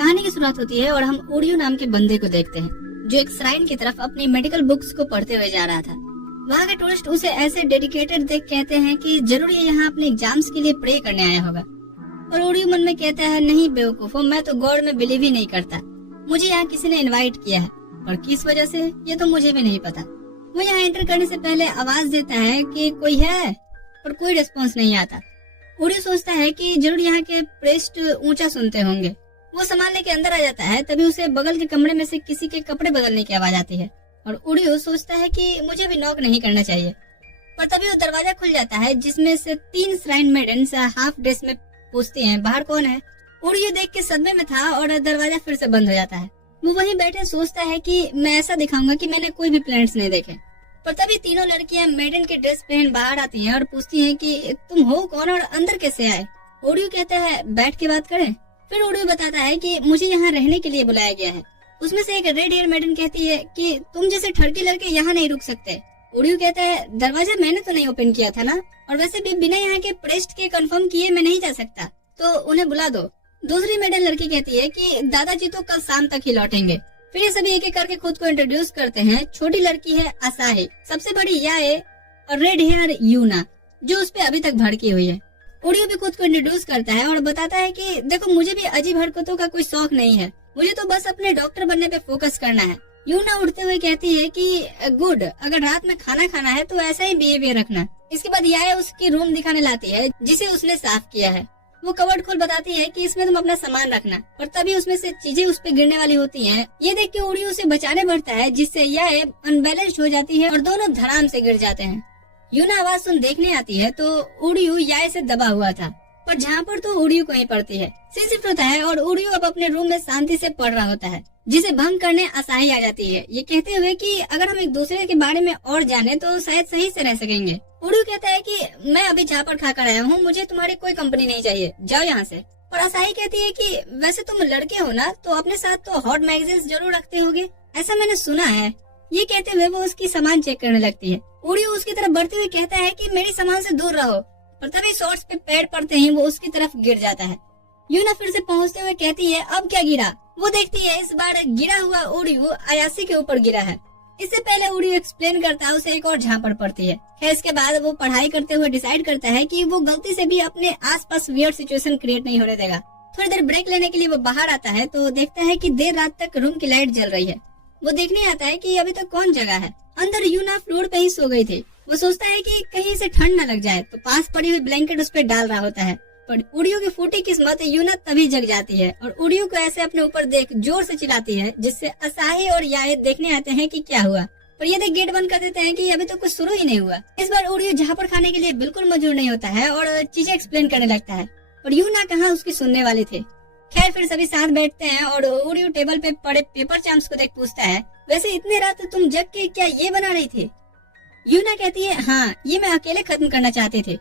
कहानी की शुरुआत होती है और हम ओडियो नाम के बंदे को देखते हैं जो एक श्राइन की तरफ अपनी मेडिकल बुक्स को पढ़ते हुए जा रहा था। वहाँ के टूरिस्ट उसे ऐसे डेडिकेटेड देख कहते हैं कि जरूर ये यहाँ अपने एग्जाम्स के लिए प्रे करने आया होगा। और ओडियो मन में कहता है, नहीं बेवकूफो, मैं तो गॉड में बिलीव ही नहीं करता। मुझे यहाँ किसी ने इनवाइट किया है और किस वजह से ये तो मुझे भी नहीं पता। वो यहाँ एंटर करने से पहले आवाज देता है कि कोई है, पर कोई रिस्पॉन्स नहीं आता। ओडियो सोचता है कि जरूर यहाँ के प्रेस्ट ऊंचा सुनते होंगे। वो सामान लेके अंदर आ जाता है, तभी उसे बगल के कमरे में से किसी के कपड़े बदलने की आवाज आती है और ओडियो सोचता है कि मुझे भी नॉक नहीं करना चाहिए। पर तभी वो दरवाजा खुल जाता है जिसमें से 3 श्राइन मेडन्स हाफ ड्रेस में पूछती हैं, बाहर कौन है। ओडियो देख के सदमे में था और दरवाजा फिर से बंद हो जाता है। वो वहीं बैठे सोचता है कि मैं ऐसा दिखाऊंगा कि मैंने कोई भी प्लैनेट्स नहीं देखे। पर तभी तीनों लड़कियां मेडन के ड्रेस पहन बाहर आती हैं और पूछती हैं कि तुम हो कौन और अंदर कैसे आए। ओडियो कहता है, बैठ के बात करें। फिर ओडियो बताता है कि मुझे यहाँ रहने के लिए बुलाया गया है। उसमें से एक रेड हेयर मेडन कहती है कि तुम जैसे ठरकी लड़के यहाँ नहीं रुक सकते। ओडियो कहता है, दरवाजा मैंने तो नहीं ओपन किया था ना, और वैसे भी बिना यहाँ के प्रेस्ट के कंफर्म किए मैं नहीं जा सकता, तो उन्हें बुला दो। दूसरी मेडन लड़की कहती है कि दादाजी तो कल शाम तक ही लौटेंगे। फिर ये सभी एक एक करके खुद को इंट्रोड्यूस करते हैं। छोटी लड़की है असाही, सबसे बड़ी याए और रेड हेयर यूना जो उस पे अभी तक भड़की हुई है। ओडियो भी खुद को इंट्रोड्यूस करता है और बताता है कि देखो मुझे भी अजीब हरकतों का कोई शौक नहीं है, मुझे तो बस अपने डॉक्टर बनने पे फोकस करना है। यूना उठते हुए कहती है कि गुड, अगर रात में खाना खाना है तो ऐसा ही बिहेवियर रखना। इसके बाद याए उसकी रूम दिखाने लाती है जिसे उसने साफ किया है। वो कवर्ड खोल बताती है कि इसमें तुम अपना सामान रखना, और तभी उसमें से चीजें उस पे गिरने वाली होती हैं। ये देख के ओडियो उसे बचाने बढ़ता है जिससे याए अनबैलेंस्ड हो जाती है और दोनों धड़ाम से गिर जाते हैं। यूना आवाज सुन देखने आती है तो ओडियो याए से दबा हुआ था, पर जहाँ पर तो ओडियो को ही पड़ती है। शिफ्ट होता है और ओडियो अब अपने रूम में शांति से पढ़ रहा होता है, जिसे भंग करने असाही आ जाती है, ये कहते हुए कि अगर हम एक दूसरे के बारे में और जाने तो शायद सही से रह सकेंगे। ओडियो कहता है कि मैं अभी झापड़ खाकर आया हूँ, मुझे तुम्हारी कोई कंपनी नहीं चाहिए, जाओ यहाँ से। और असाही कहती है कि वैसे तुम लड़के हो ना, तो अपने साथ तो हॉट मैगजीन्स जरूर रखते होगे, ऐसा मैंने सुना है। ये कहते हुए वो उसकी सामान चेक करने लगती है। ओडियो उसकी तरफ बढ़ते हुए कहता है कि मेरी सामान से दूर रहो, और तभी शॉर्ट्स पे पैर पड़ते ही वो उसकी तरफ गिर जाता है। यूना फिर से पहुंचते हुए कहती है, अब क्या गिरा। वो देखती है इस बार गिरा हुआ ओडियो अयासी के ऊपर गिरा है। इससे पहले ओडियो एक्सप्लेन करता है, उसे एक और झापड़ पड़ती है। खैर इसके बाद वो पढ़ाई करते हुए डिसाइड करता है कि वो गलती से भी अपने आसपास वियर्ड सिचुएशन क्रिएट नहीं होने देगा। थोड़ी देर ब्रेक लेने के लिए वो बाहर आता है तो देखता है कि देर रात तक रूम की लाइट जल रही है। वो देखने आता है कि अभी तक कौन जगह है। अंदर यूना फ्लोर पे ही सो गई थी। वो सोचता है कि कहीं से ठंड न लग जाए, तो पास पड़ी हुई ब्लैंकेट उस पर डाल रहा होता है। पर ओडियो की फूटी किस्मत यूना तभी जग जाती है और ओडियो को ऐसे अपने ऊपर देख जोर से चिल्लाती है, जिससे असाही और याए देखने आते हैं कि क्या हुआ। पर ये देख गेट बंद कर देते हैं कि अभी तो कुछ शुरू ही नहीं हुआ। इस बार ओडियो झापड़ खाने के लिए बिल्कुल मजबूर नहीं होता है और चीजें एक्सप्लेन करने लगता है, और यूना कहाँ उसकी सुनने वाले थे। खैर फिर सभी साथ बैठते हैं और ओडियो टेबल पे पड़े पेपर चाम्स को देख पूछता है, वैसे इतने रात तुम जग के क्या ये बना रही थी। यूना कहती है, हाँ ये मैं अकेले खत्म करना चाहते थे।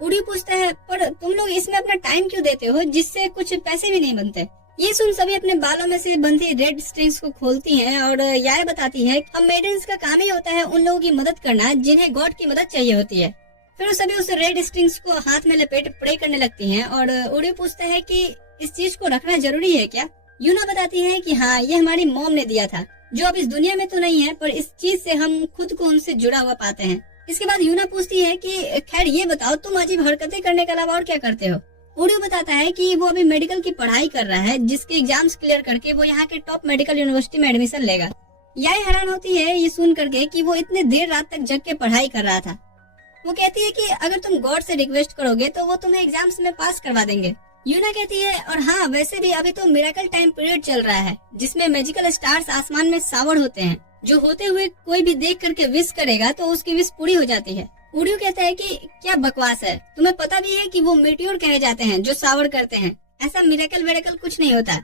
ओडियो पूछता है, पर तुम लोग इसमें अपना टाइम क्यों देते हो जिससे कुछ पैसे भी नहीं बनते। ये सुन सभी अपने बालों में से बंधी रेड स्ट्रिंग्स को खोलती हैं और याए बताती है अब मेडन्स का काम ही होता है उन लोगों की मदद करना जिन्हें गॉड की मदद चाहिए होती है। फिर सभी उस रेड स्ट्रिंग्स को हाथ में लपेट प्रे करने लगती हैं और ओडियो पूछता है कि इस चीज को रखना जरूरी है क्या। यूना बताती है कि हाँ ये हमारी मॉम ने दिया था, जो अब इस दुनिया में तो नहीं है, पर इस चीज से हम खुद को उनसे जुड़ा हुआ पाते हैं। इसके बाद यूना पूछती है कि खैर ये बताओ तुम अजीब हरकतें करने के अलावा और क्या करते हो। ओडियो बताता है कि वो अभी मेडिकल की पढ़ाई कर रहा है, जिसके एग्जाम्स क्लियर करके वो यहाँ के टॉप मेडिकल यूनिवर्सिटी में एडमिशन लेगा। याए हैरान होती है ये सुन करके कि वो इतने देर रात तक जग के पढ़ाई कर रहा था। वो कहती है कि अगर तुम गॉड से रिक्वेस्ट करोगे तो वो तुम्हें एग्जाम्स में पास करवा देंगे। यूना कहती है, और हाँ वैसे भी अभी तो मिरेकल टाइम पीरियड चल रहा है, जिसमें मैजिकल स्टार्स आसमान में सावड़ होते हैं, जो होते हुए कोई भी देख करके विश करेगा तो उसकी विश पूरी हो जाती है। ओडियो कहता है कि क्या बकवास है, तुम्हें पता भी है कि वो मीटियोर कहे जाते हैं जो सावड़ करते हैं, ऐसा मिरेकल वेरेकल कुछ नहीं होता।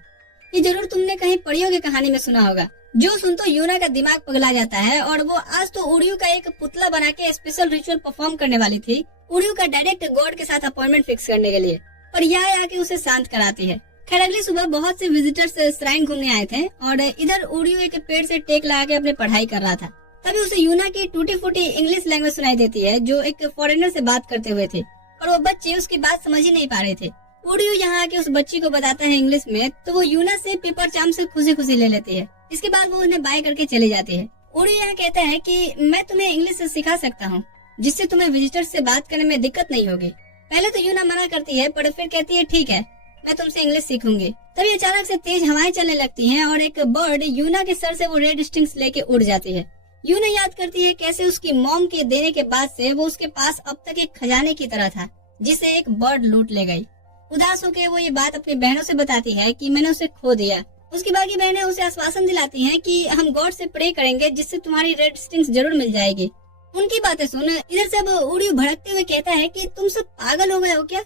ये जरूर तुमने कहीं पढ़ियों की कहानी में सुना होगा। जो सुन तो यूना का दिमाग पगला जाता है और वो आज तो ओडियो का एक पुतला बना के स्पेशल रिचुअल परफॉर्म करने वाली थी, ओडियो का डायरेक्ट गॉड के साथ अपॉइंटमेंट फिक्स करने के लिए, पर याए आके उसे शांत कराती है। खैर अगली सुबह बहुत से विजिटर्स श्राइन घूमने आए थे और इधर ओडियो एक पेड़ से टेक लगा के अपने पढ़ाई कर रहा था। तभी उसे यूना की टूटी फूटी इंग्लिश लैंग्वेज सुनाई देती है, जो एक फॉरेनर से बात करते हुए थे, और वो बच्चे उसकी बात समझ ही नहीं पा रहे थे। उड़ियो यहाँ आके उस बच्ची को बताता है इंग्लिश में, तो वो यूना से पेपर चाम से खुशी खुशी ले लेती है। इसके बाद वो उन्हें बाय करके चली जाती है। उड़ियो यहाँ कहता है कि मैं तुम्हें इंग्लिश सिखा सकता हूँ, जिससे तुम्हें विजिटर्स से बात करने में दिक्कत नहीं होगी। पहले तो यूना मना करती है, पर फिर कहती है ठीक है, मैं तुमसे इंग्लिश सीखूंगी। तभी अचानक से तेज हवाएं चलने लगती हैं और एक बर्ड यूना के सर से वो रेड स्टिंग्स लेके उड़ जाती है। यूना याद करती है कैसे उसकी मॉम के देने के बाद से वो उसके पास अब तक एक खजाने की तरह था, जिसे एक बर्ड लूट ले गई। उदास होकर वो ये बात अपनी बहनों से बताती है कि मैंने उसे खो दिया। उसकी बाकी बहनें उसे आश्वासन दिलाती हैं कि हम गॉड से प्रे करेंगे, जिससे तुम्हारी रेड स्टिंग्स जरूर मिल जाएगी। उनकी बातें सुन इधर से अब उड़ियो भड़कते हुए कहता है कि तुम सब पागल हो गए हो क्या?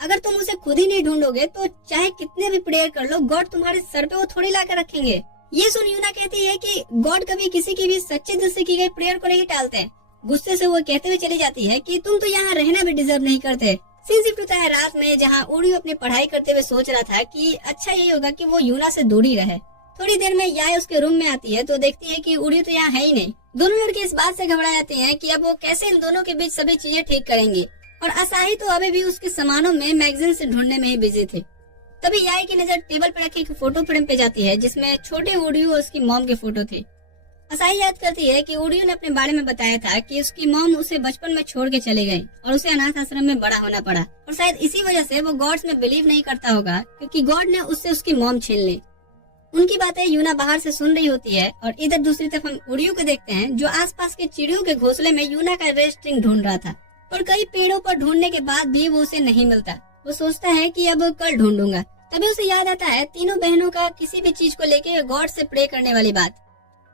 अगर तुम उसे खुद ही नहीं ढूंढोगे तो चाहे कितने भी प्रेयर कर लो, गॉड तुम्हारे सर पे वो थोड़ी ला कर रखेंगे। ये सुन यूना कहती है कि गॉड कभी किसी की भी सच्चे दिल से की गई प्रेयर को नहीं टालते। गुस्से से वो कहते हुए चली जाती है कि तुम तो यहाँ रहना भी डिजर्व नहीं करते। सीन शिफ्ट होता है रात में, जहाँ उड़ियो अपनी पढ़ाई करते हुए सोच रहा था कि अच्छा यही होगा कि वो यूना से दूरी रहे। थोड़ी देर में याय उसके रूम में आती है तो देखती है कि उड़ियो तो यहाँ है ही नहीं। दोनों लड़के इस बात से घबरा जाते हैं कि अब वो कैसे इन दोनों के बीच सभी चीजें ठीक करेंगी। और असाही तो अभी भी उसके सामानों में मैगजीन से ढूंढने में ही बिजी थी। तभी याय की नजर टेबल पर रखी एक फोटो फ्रेम पे जाती है, जिसमें छोटे उड़ियो और उसकी मॉम की फोटो थी। असाही याद करती है कि उड़ियो ने अपने बारे में बताया था कि उसकी मॉम उसे बचपन में छोड़ के चली गई और उसे अनाथ आश्रम में बड़ा होना पड़ा, और शायद इसी वजह से वो गॉड्स में बिलीव नहीं करता होगा, क्योंकि गॉड ने उससे उसकी मॉम छीन ली। उनकी बातें यूना बाहर से सुन रही होती है और इधर दूसरी तरफ हम उड़ियो को देखते हैं, जो आसपास के चिड़ियों के घोंसले में यूना का रेड स्ट्रिंग ढूंढ रहा था। और कई पेड़ों पर ढूंढने के बाद भी वो उसे नहीं मिलता। वो सोचता है कि अब कल ढूंढूंगा। तभी उसे याद आता है तीनों बहनों का किसी भी चीज को लेके गॉड से प्रे करने वाली बात।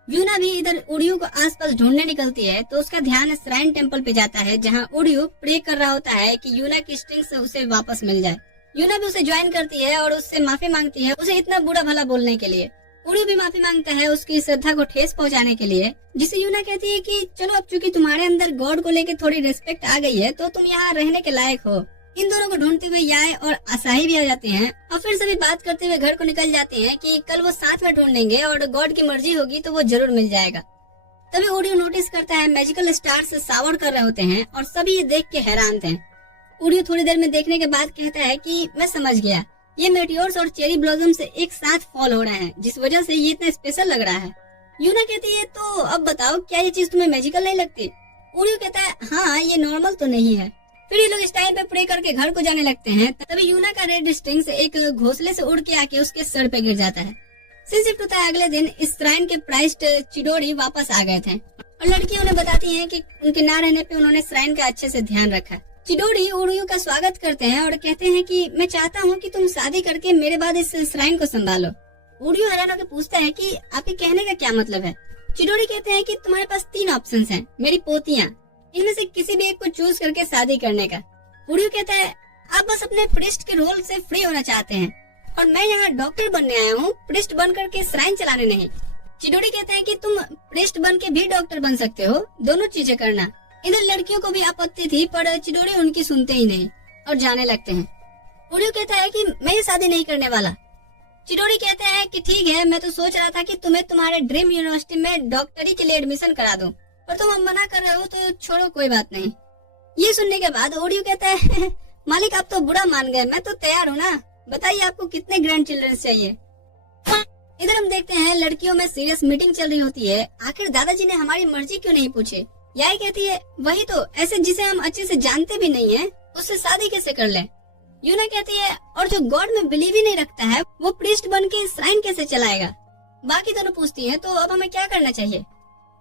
यूना भी इधर उड़ियो को आसपास ढूंढने निकलती है तो उसका ध्यान श्राइन टेम्पल पे जाता है, जहाँ उड़ियो प्रे कर रहा होता है कि यूना की स्ट्रिंग से उसे वापस मिल जाए। यूना भी उसे ज्वाइन करती है और उससे माफी मांगती है उसे इतना बुरा भला बोलने के लिए। उड़ियो भी माफी मांगता है उसकी श्रद्धा को ठेस पहुंचाने के लिए, जिसे यूना कहती है कि चलो अब चूंकि तुम्हारे अंदर गॉड को लेके थोड़ी रिस्पेक्ट आ गई है तो तुम यहाँ रहने के लायक हो। इन दोनों को ढूंढते हुए याय और असाही भी आ जाते हैं और फिर सभी बात करते हुए घर को निकल जाते हैं कि कल वो साथ में ढूंढेंगे और गॉड की मर्जी होगी तो वो जरूर मिल जाएगा। तभी उड़ियो नोटिस करता है मैजिकल स्टार्स शावर कर रहे होते हैं और सभी ये देख के हैरान थे। उड़ियो थोड़ी देर में देखने के बाद कहता है कि मैं समझ गया, ये मेटियोर्स और चेरी ब्लॉसम से एक साथ फॉल हो रहे हैं, जिस वजह से ये इतना स्पेशल लग रहा है। यूना कहती है तो अब बताओ क्या ये चीज तुम्हें मैजिकल नहीं लगती? उड़ियो कहता है हाँ, ये नॉर्मल तो नहीं है। फिर ये लोग इस टाइम पे प्रे करके घर को जाने लगते हैं। तभी यूना का रेड स्ट्रिंग से एक घोंसले से उड़ के आके उसके सर पे गिर जाता है। सीन शिफ्ट होता है अगले दिन। इस श्राइन के प्राइस्ट चिडोरी वापस आ गए थे और लड़कियों ने बताती हैं कि उनके ना रहने पे उन्होंने श्राइन का अच्छे से ध्यान रखा। चिडोरी उड़ियो का स्वागत करते हैं और कहते हैं कि मैं चाहता हूँ कि तुम शादी करके मेरे बाद इस श्राइन को संभालो। उड़ियो हैरान होकर पूछता है कि आपके कहने का क्या मतलब है? चिडोरी कहते हैं कि तुम्हारे पास 3 ऑप्शंस हैं, मेरी पोतियाँ, इनमें से किसी भी एक को चूज करके शादी करने का। उड़ियो कहता है आप बस अपने प्रिस्ट के रोल से फ्री होना चाहते हैं और मैं यहाँ डॉक्टर बनने आया हूँ, प्रिस्ट बन करके श्राइन चलाने नहीं। चिडोरी कहते हैं कि तुम प्रिस्ट बन के भी डॉक्टर बन सकते हो, दोनों चीजें करना। इधर लड़कियों को भी आपत्ति थी, पर चिडोरी उनकी सुनते ही नहीं और जाने लगते हैं। उड़ियो कहता है कि मैं ये शादी नहीं करने वाला। चिडोरी कहते हैं कि ठीक है, मैं तो सोच रहा था कि तुम्हें तुम्हारे ड्रीम यूनिवर्सिटी में डॉक्टरी के लिए एडमिशन करा दूं, पर तुम अब मना कर रहे हो तो छोड़ो, कोई बात नहीं। ये सुनने के बाद उड़ियो कहता है मालिक आप तो बुरा मान गए, मैं तो तैयार हूँ ना, बताइए आपको कितने ग्रैंड चिल्ड्रन चाहिए। इधर हम देखते हैं लड़कियों में सीरियस मीटिंग चल रही होती है। आखिर दादाजी ने हमारी मर्जी क्यों नहीं पूछी? याय कहती है वही तो, ऐसे जिसे हम अच्छे से जानते भी नहीं है उससे शादी कैसे कर ले? यूना कहती है और जो गॉड में बिलीव ही नहीं रखता है वो प्रीस्ट बन के श्राइन कैसे चलाएगा? बाकी दोनों पूछती हैं तो अब हमें क्या करना चाहिए?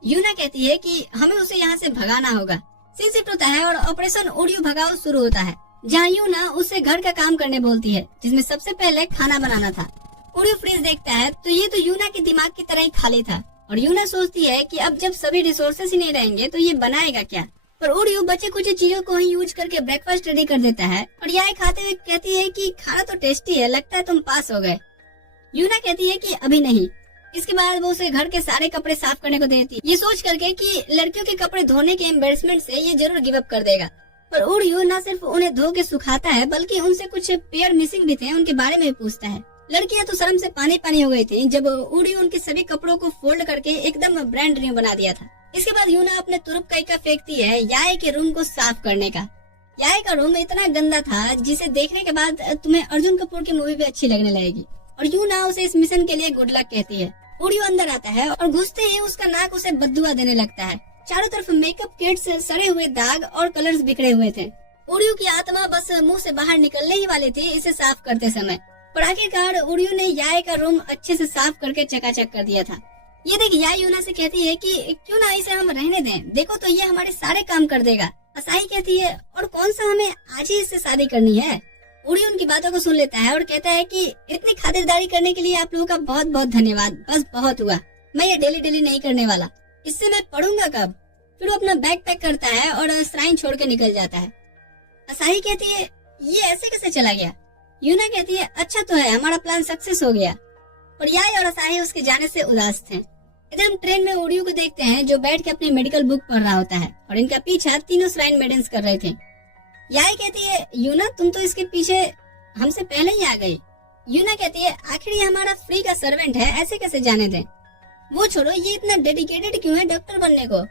यूना कहती है कि हमें उसे यहाँ से भगाना होगा। सीन शिफ्ट होता है और ऑपरेशन उड़ियो भगाओ शुरू होता है, जहाँ यूना उससे घर का काम करने बोलती है, जिसमें सबसे पहले खाना बनाना था। उड़ियो फ्रिज देखता है तो ये तो यूना के दिमाग की तरह ही खाली था और यूना सोचती है कि अब जब सभी रिसोर्सेस ही नहीं रहेंगे तो ये बनाएगा क्या? पर उड़ियो बचे कुछ चीजों को ही यूज करके ब्रेकफास्ट रेडी कर देता है और याय खाते हुए कहती है कि खाना तो टेस्टी है, लगता है तुम पास हो गए। यूना कहती है कि अभी नहीं। इसके बाद वो उसे घर के सारे कपड़े साफ करने को देती है, ये सोच करके कि लड़कियों के कपड़े धोने के एम्बेरसमेंट से ये जरूर गिव अप कर देगा। पर उड़ियो न सिर्फ उन्हें धो के सुखाता है बल्कि उनसे कुछ पेयर मिसिंग भी थे उनके बारे में पूछता है। लड़कियां तो शर्म से पानी पानी हो गई थी जब उड़ियो उनके सभी कपड़ों को फोल्ड करके एकदम ब्रांड न्यू बना दिया था। इसके बाद यूना अपने तुरुप कई का फेंकती है याय के रूम को साफ करने का याय का रूम इतना गंदा था जिसे देखने के बाद तुम्हें अर्जुन कपूर की मूवी भी अच्छी लगने लगेगी। और यूना उसे इस मिशन के लिए गुड लक कहती है। ओडियो अंदर आता है और घुसते ही उसका नाक उसे बददुआ देने लगता है। चारों तरफ मेकअप किट्स, सड़े हुए दाग और कलर्स बिखरे हुए थे। ओडियो की आत्मा बस मुंह से बाहर निकलने ही वाली थी इसे साफ करते समय। पर आखिरकार ओडियो ने याय का रूम अच्छे से साफ करके चकाचक कर दिया था। ये देख याय यूना से कहती है कि क्यों ना इसे हम रहने दें, देखो तो ये हमारे सारे काम कर देगा। असाही कहती है और कौन सा हमें आज ही इससे शादी करनी है। ओडियो उनकी बातों को सुन लेता है और कहता है कि इतनी खातिरदारी करने के लिए आप लोगों का बहुत बहुत धन्यवाद, बस बहुत हुआ, मैं ये डेली डेली नहीं करने वाला, इससे मैं पढ़ूंगा कब। फिर वो अपना बैग पैक करता है और श्राइन छोड़ के निकल जाता है। असाही कहती है ये ऐसे कैसे चला गया। यूना कहती है अच्छा तो है, हमारा प्लान सक्सेस हो गया। और याय और असाही उसके जाने से उदास थे। इधर हम ट्रेन में ओडियो को देखते हैं जो बैठ के अपनी मेडिकल बुक पढ़ रहा होता है और इनका पीछा तीनों श्राइन मेडेंस कर रहे थे। याय कहती है यूना तुम तो इसके पीछे हमसे पहले ही आ गई। यूना कहती है आखिर ये हमारा फ्री का सर्वेंट है, ऐसे कैसे जाने दें। वो छोड़ो, ये इतना डेडिकेटेड क्यों है डॉक्टर बनने को,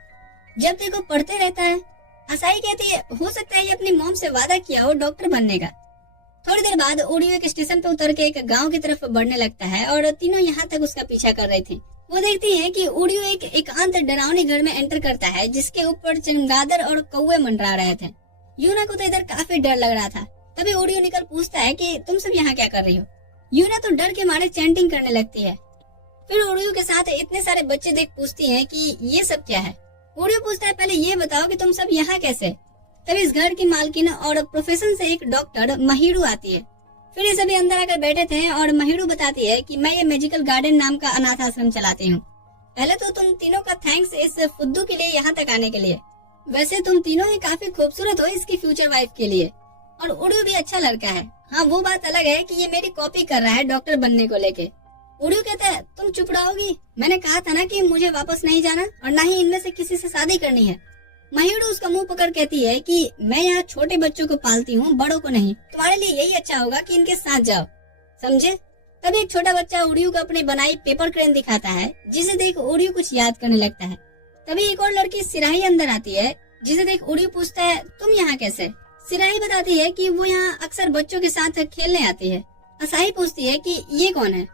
जब देखो पढ़ते रहता है। असाही कहती है हो सकता है ये अपनी मॉम से वादा किया हो डॉक्टर बनने का। थोड़ी देर बाद ओडियो एक स्टेशन पे उतर के एक गांव की तरफ बढ़ने लगता है और तीनों यहाँ तक उसका पीछा कर रहे थे। वो देखती है कि ओडियो एक एकांत डरावनी घर में एंटर करता है जिसके ऊपर चमगादड़ और कौवे मंडरा रहे थे। यूना को तो इधर काफी डर लग रहा था। तभी ओडियो निकल पूछता है कि तुम सब यहाँ क्या कर रही हो। यूना तो डर के मारे चैंटिंग करने लगती है। फिर ओडियो के साथ इतने सारे बच्चे देख पूछती है कि ये सब क्या है। ओडियो पूछता है पहले ये बताओ कि तुम सब यहाँ कैसे। तभी इस घर की मालकिन और प्रोफेशन से एक डॉक्टर महिरू आती है। फिर ये सभी अंदर आकर बैठे थे और महिरू बताती है कि मैं ये मैजिकल गार्डन नाम का अनाथ आश्रम चलाती हूँ। पहले तो तुम तीनों का थैंक्स इस फुद्दू के लिए यहाँ तक आने के लिए। वैसे तुम तीनों ही काफी खूबसूरत हो इसकी फ्यूचर वाइफ के लिए। और ओडियो भी अच्छा लड़का है। हाँ वो बात अलग है कि ये मेरी कॉपी कर रहा है डॉक्टर बनने को लेके। ओडियो कहता है तुम चुप रहोगी, मैंने कहा था ना कि मुझे वापस नहीं जाना और न ही इनमें से किसी से शादी करनी है। महिरू उसका मुंह पकड़ कहती है कि मैं यहाँ छोटे बच्चों को पालती हूँ, बड़ों को नहीं। तुम्हारे लिए यही अच्छा होगा कि इनके साथ जाओ, समझे। तभी एक छोटा बच्चा ओडियो को अपनी बनाई पेपर क्रेन दिखाता है जिसे देख ओडियो कुछ याद करने लगता है। तभी एक और लड़की सिराही अंदर आती है जिसे देख ओडियो पूछता है तुम यहाँ कैसे। सिराही बताती है कि वो यहाँ अक्सर बच्चों के साथ खेलने आती है। असाही पूछती है कि ये कौन है।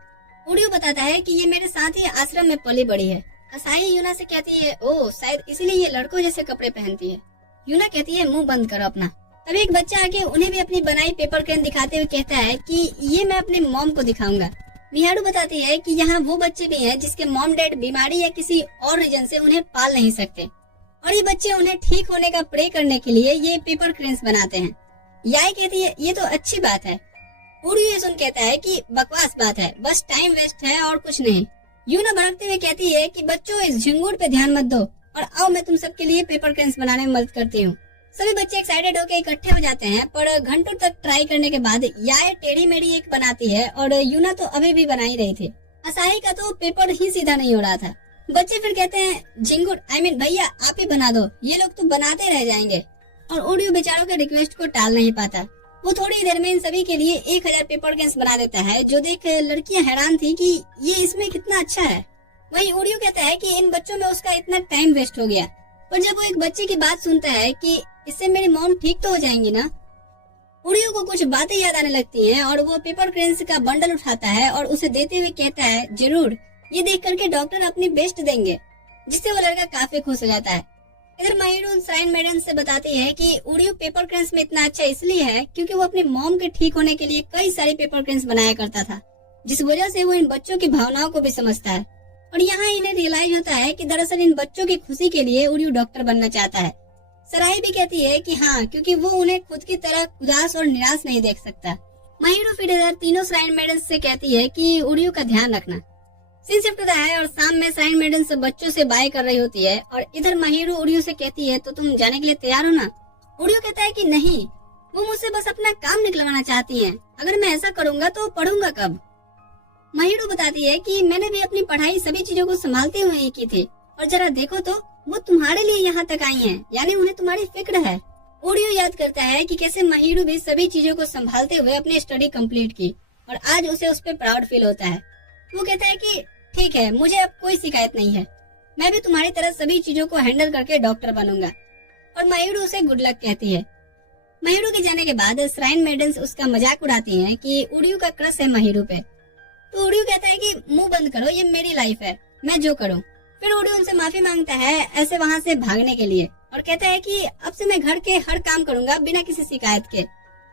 ओडियो बताता है कि ये मेरे साथ ही आश्रम में पली बड़ी है। असाही यूना से कहती है ओह शायद इसीलिए ये लड़कों जैसे कपड़े पहनती है। यूना कहती है मुंह बंद करो अपना। तभी एक बच्चा आके उन्हें भी अपनी बनाई पेपर क्रेन दिखाते हुए कहता है कि ये मैं अपनी मॉम को दिखाऊंगा। मिहारू बताती है कि यहाँ वो बच्चे भी हैं जिसके मॉम डैड बीमारी या किसी और रीजन से उन्हें पाल नहीं सकते और ये बच्चे उन्हें ठीक होने का प्रे करने के लिए ये पेपर क्रेन्स बनाते हैं। याय कहती है ये तो अच्छी बात है। ओडियो ये सुन कहता है कि बकवास बात है, बस टाइम वेस्ट है और कुछ नहीं। यूना भड़कते हुए कहती है कि बच्चों इस झिंगुर पे ध्यान मत दो और आओ मैं तुम सबके लिए पेपर क्रेन्स बनाने में मदद करती हूँ। सभी बच्चे एक्साइटेड होकर इकट्ठे हो जाते हैं पर घंटों तक ट्राई करने के बाद याय टेढ़ी मेढ़ी एक बनाती है और यूना तो अभी भी बना ही रही थी। असाही का तो पेपर ही सीधा नहीं हो रहा था। बच्चे फिर कहते हैं झिंगुर भैया आप ही बना दो, ये लोग तो बनाते रह जाएंगे। और ओडियो बेचारों के रिक्वेस्ट को टाल नहीं पाता। वो थोड़ी देर में इन सभी के लिए 1000 पेपर क्रेन्स बना देता है जो देख लड़कियां हैरान थी कि ये इसमें कितना अच्छा है। वहीं ओडियो कहता है कि इन बच्चों में उसका इतना टाइम वेस्ट हो गया। पर जब वो एक बच्चे की बात सुनता है कि इससे मेरी मॉम ठीक तो हो जाएंगी ना, ओडियो को कुछ बातें याद आने लगती हैं और वो पेपर क्रेन्स का बंडल उठाता है और उसे देते हुए कहता है जरूर, ये देख करके डॉक्टर अपनी बेस्ट देंगे, जिससे वो लड़का काफी खुश हो जाता है। इधर महिरू श्राइन मेडन से बताती है कि ओडियो पेपर क्रेन्स में इतना अच्छा इसलिए है क्योंकि वो अपनी मॉम के ठीक होने के लिए कई सारे पेपर क्रेन्स बनाया करता था, जिस वजह से वो इन बच्चों की भावनाओं को भी समझता है। और यहाँ इन्हें रियलाइज होता है कि दरअसल इन बच्चों की खुशी के लिए ओडियो डॉक्टर बनना चाहता है। सराही भी कहती है कि हाँ, क्योंकि वो उन्हें खुद की तरह उदास और निराश नहीं देख सकता। महिरू फिर इधर तीनों श्राइन मेडन से कहती है कि ओडियो का ध्यान रखना। सीन शिफ्ट होता है और शाम में श्राइन मेडन से बच्चों से बाय कर रही होती है और इधर महिरू ओडियो से कहती है तो तुम जाने के लिए तैयार हो ना। ओडियो कहता है कि नहीं, वो मुझसे बस अपना काम निकलवाना चाहती है, अगर मैं ऐसा करूँगा तो पढ़ूंगा कब। महिरू बताती है कि मैंने भी अपनी पढ़ाई सभी चीजों को संभालते हुए ही की थी और जरा देखो तो वो तुम्हारे लिए यहाँ तक आई हैं, यानी उन्हें तुम्हारी फिक्र है। ओडियो याद करता है कि कैसे महिरू भी सभी चीजों को संभालते हुए अपनी स्टडी कंप्लीट की और आज उसे उस पर प्राउड फील होता है। वो कहता है कि ठीक है, मुझे अब कोई शिकायत नहीं है, मैं भी तुम्हारी तरह सभी चीजों को हैंडल करके डॉक्टर बनूंगा। और महिरू उसे गुड लक कहती है। महिरू के जाने के बाद श्राइन मेडन्स उसका मजाक उड़ाती हैं कि उड़ियू का क्रश है महिरू पे। तो उड़ियू कहता है कि मुंह बंद करो, ये मेरी लाइफ है, मैं जो करूं। फिर उड़ियू उनसे माफी मांगता है ऐसे वहां से भागने के लिए और कहता है कि अब से मैं घर के हर काम करूंगा बिना किसी शिकायत के।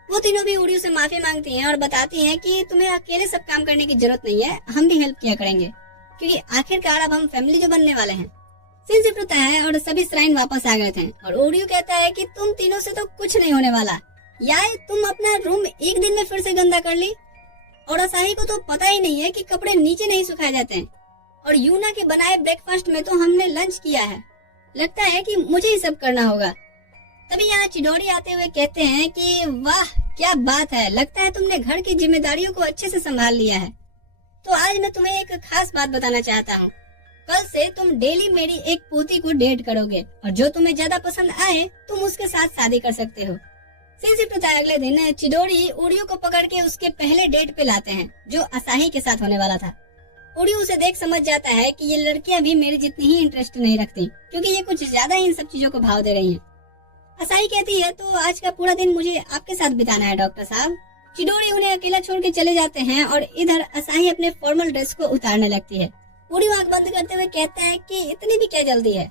वो तीनों भी उड़ियू से माफी मांगती हैं और बताती हैं कि तुम्हें अकेले सब काम करने की जरूरत नहीं है, हम भी हेल्प किया करेंगे, क्योंकि आखिरकार अब हम फैमिली जो बनने वाले हैं। सीन शिफ्ट होता है और सभी श्राइन वापस आ गए थे और उड़ियू कहता है कि तुम तीनों से तो कुछ नहीं होने वाला, या तुम अपना रूम एक दिन में फिर से गंदा कर ली, और असाही को तो पता ही नहीं है कि कपड़े नीचे नहीं सुखाए जाते हैं, और यूना के बनाए ब्रेकफास्ट में तो हमने लंच किया है, लगता है कि मुझे ही सब करना होगा। तभी यहाँ चिडोरी आते हुए कहते हैं कि वाह क्या बात है, लगता है तुमने घर की जिम्मेदारियों को अच्छे से संभाल लिया है। तो आज मैं तुम्हें एक खास बात बताना चाहता हूँ, कल से तुम डेली मेरी एक पोती को डेट करोगे और जो तुम्हें ज्यादा पसंद आए तुम उसके साथ शादी कर सकते हो। सीन शिफ्ट होता है अगले दिन चिडोरी उड़ियू को पकड़ के उसके पहले डेट पे लाते हैं जो असाही के साथ होने वाला था। उड़ियू उसे देख समझ जाता है कि ये लड़कियां भी मेरी जितनी ही इंटरेस्ट नहीं रखती, क्योंकि ये कुछ ज्यादा ही इन सब चीजों को भाव दे रही हैं। असाही कहती है तो आज का पूरा दिन मुझे आपके साथ बिताना है डॉक्टर साहब। चिडोरी उन्हें अकेला छोड़ के चले जाते हैं और इधर असाही अपने फॉर्मल ड्रेस को उतारने लगती है। उड़ियू आंख बंद करते हुए कहता है कि इतनी भी क्या जल्दी है,